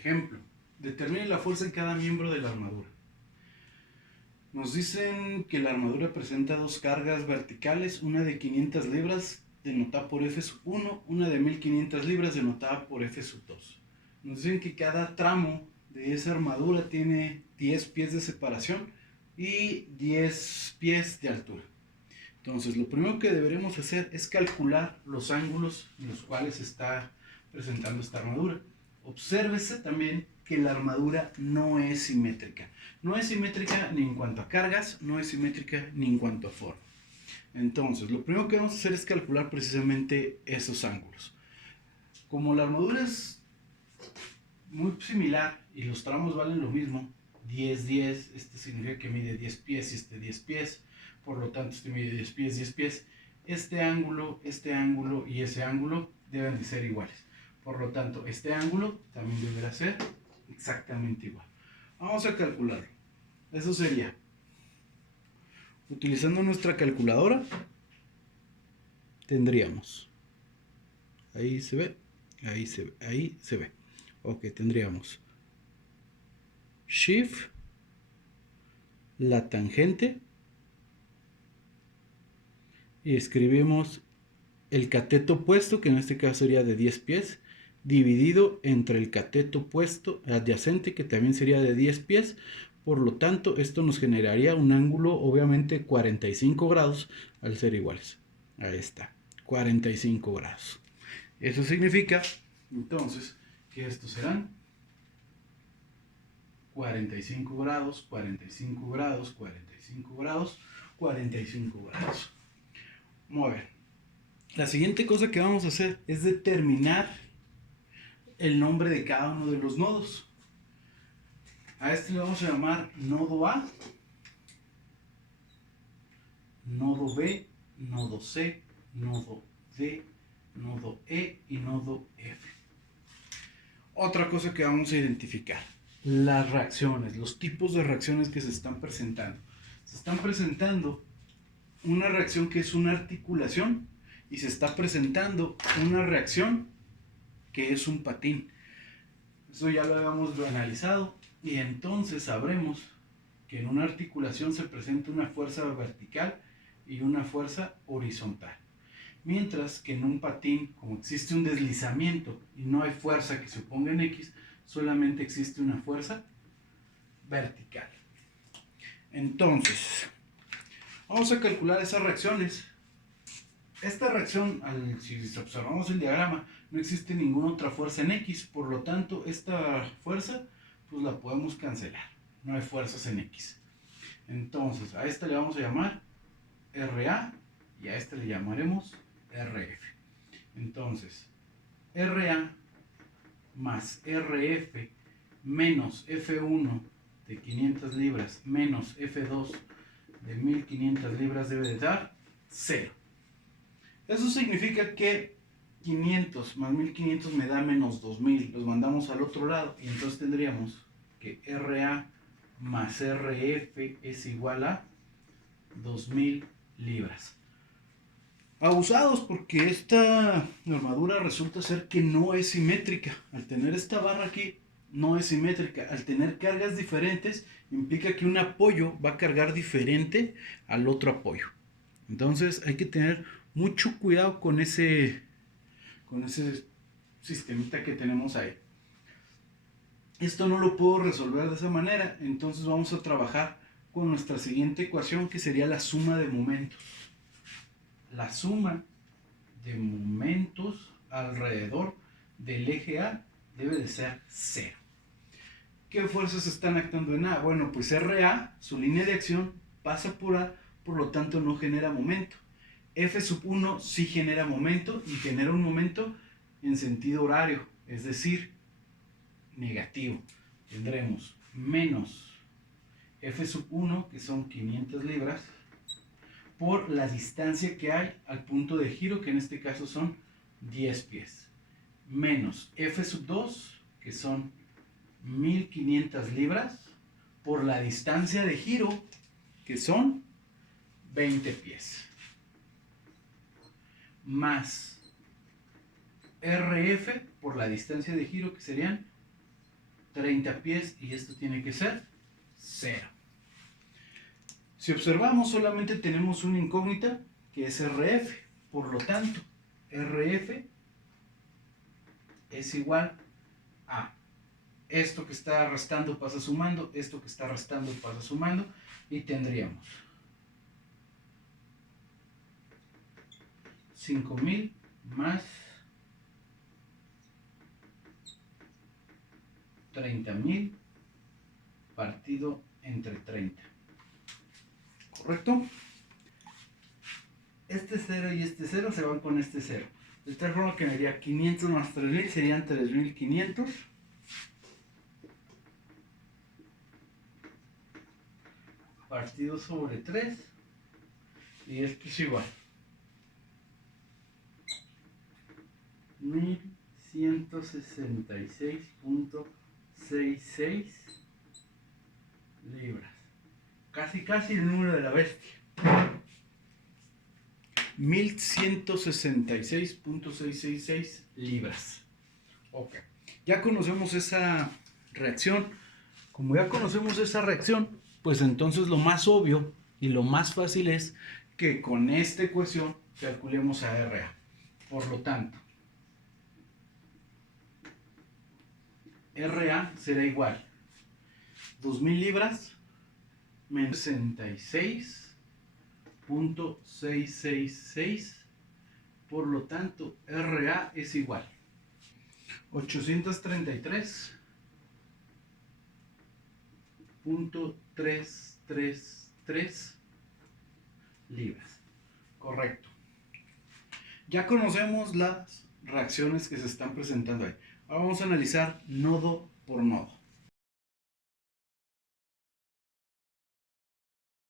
Ejemplo, determine la fuerza en cada miembro de la armadura. Nos dicen que la armadura presenta dos cargas verticales, una de 500 libras denotada por F1, una de 1500 libras denotada por F2. Nos dicen que cada tramo de esa armadura tiene 10 pies de separación y 10 pies de altura. Entonces, lo primero que deberemos hacer es calcular los ángulos en los cuales se está presentando esta armadura. Obsérvese también que la armadura no es simétrica. No es simétrica ni en cuanto a cargas, no es simétrica ni en cuanto a forma. Entonces, lo primero que vamos a hacer es calcular precisamente esos ángulos. Como la armadura es muy similar y los tramos valen lo mismo, 10, 10, este significa que mide 10 pies y este 10 pies, por lo tanto este mide 10 pies, 10 pies, este ángulo y ese ángulo deben de ser iguales. Por lo tanto, este ángulo también deberá ser exactamente igual. Vamos a calcularlo. Eso sería, utilizando nuestra calculadora, tendríamos, ahí se ve, ahí se ve. Ok, tendríamos Shift, la tangente, y escribimos el cateto opuesto, que en este caso sería de 10 pies, dividido entre el cateto opuesto adyacente, que también sería de 10 pies. Por lo tanto, esto nos generaría un ángulo, obviamente, 45 grados al ser iguales. Ahí está, 45 grados. Eso significa, entonces, que estos serán 45 grados, 45 grados, 45 grados, 45 grados. Muy bien. La siguiente cosa que vamos a hacer es determinar el nombre de cada uno de los nodos. A este le vamos a llamar nodo A, nodo B, nodo C, nodo D, nodo E y nodo F. Otra cosa que vamos a identificar, las reacciones, los tipos de reacciones que se están presentando. Se están presentando una reacción que es una articulación y se está presentando una reacción que es un patín. Eso ya lo habíamos analizado y entonces sabremos que en una articulación se presenta una fuerza vertical y una fuerza horizontal. Mientras que en un patín, como existe un deslizamiento y no hay fuerza que se oponga en X, solamente existe una fuerza vertical. Entonces, vamos a calcular esas reacciones. Esta reacción, si observamos el diagrama, no existe ninguna otra fuerza en X, por lo tanto, esta fuerza pues la podemos cancelar. No hay fuerzas en X. Entonces, a esta le vamos a llamar RA y a esta le llamaremos RF. Entonces, RA más RF menos F1 de 500 libras menos F2 de 1500 libras debe de dar 0. Eso significa que 500 más 1500 me da menos 2000. Los mandamos al otro lado y entonces tendríamos que RA más RF es igual a 2000 libras. Abusados porque esta armadura resulta ser que no es simétrica. Al tener esta barra aquí, no es simétrica. Al tener cargas diferentes, implica que un apoyo va a cargar diferente al otro apoyo. Entonces hay que tener mucho cuidado con ese sistemita que tenemos ahí. Esto no lo puedo resolver de esa manera, entonces vamos a trabajar con nuestra siguiente ecuación, que sería la suma de momentos. La suma de momentos alrededor del eje A debe de ser 0. ¿Qué fuerzas están actuando en A? Bueno, pues RA, su línea de acción, pasa por A, por lo tanto no genera momento. F1 sí genera momento y genera un momento en sentido horario, es decir, negativo. Tendremos menos F1, que son 500 libras, por la distancia que hay al punto de giro, que en este caso son 10 pies, menos F2, que son 1500 libras, por la distancia de giro, que son 20 pies, más RF por la distancia de giro, que serían 30 pies y esto tiene que ser 0. Si observamos, solamente tenemos una incógnita que es RF. Por lo tanto, RF es igual a esto que está restando pasa sumando, esto que está restando pasa sumando, y tendríamos 5000 más 30,000 partido entre 30. ¿Correcto? Este 0 y este 0 se van con este 0. De tal forma que me daría 500 más 3000 serían 3500. Partido sobre 3. Y esto es igual. 1166.66 libras. Casi el número de la bestia. 1166.666 libras. Ok. Ya conocemos esa reacción. Como ya conocemos esa reacción, pues entonces lo más obvio y lo más fácil es que con esta ecuación calculemos a RA. Por lo tanto, RA será igual 2000 libras menos 66.666. Por lo tanto, RA es igual 833.333 libras. Correcto. Ya conocemos las reacciones que se están presentando ahí. Ahora vamos a analizar nodo por nodo.